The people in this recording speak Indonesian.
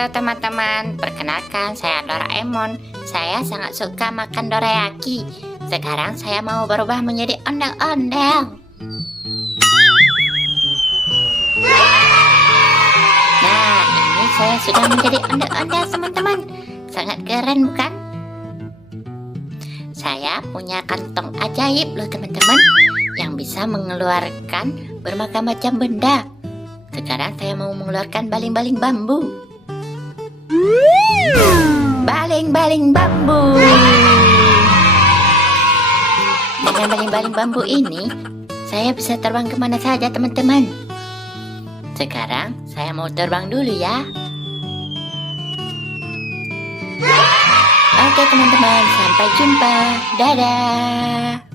Halo teman-teman, perkenalkan saya Doraemon. Saya sangat suka makan dorayaki. Sekarang saya mau berubah menjadi ondel-ondel. Nah, ini saya sudah menjadi ondel-ondel teman-teman. Sangat keren bukan? Saya punya kantong ajaib loh teman-teman, yang bisa mengeluarkan bermacam-macam benda. Sekarang saya mau mengeluarkan baling-baling bambu. Baling-baling bambu. Dengan baling-baling bambu ini, saya bisa terbang kemana saja teman-teman. Sekarang saya mau terbang dulu ya. Oke teman-teman, sampai jumpa. Dadah.